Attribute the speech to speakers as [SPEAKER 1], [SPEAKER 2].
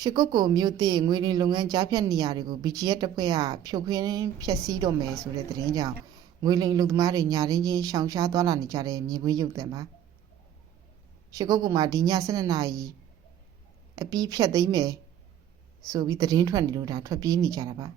[SPEAKER 1] ရှစ်ကုတ်ကိုမြို့တည်ငွေရင်းလုပ်ငန်းကြားဖြတ်နေရာတွေကို BGF တပ်ဖွဲ့ကဖြိုခွင်းဖျက်ဆီးတော့မယ်ဆိုတဲ့သတင်းကြောင့်ငွေလိမ်အလုပ်သမားတွေညာရင်းချင်းရှောင်ရှားသွားလာနေကြတဲ့မြင်ကွင်းရုပ်သံပါရှစ်ကုတ်ကမှာဒီည12နာရီအပြီးဖြတ်သိမ်းမယ်ဆိုပြီးသတင်းထွက်နေလို့ဒါထွက်ပြေးနေကြတာပါ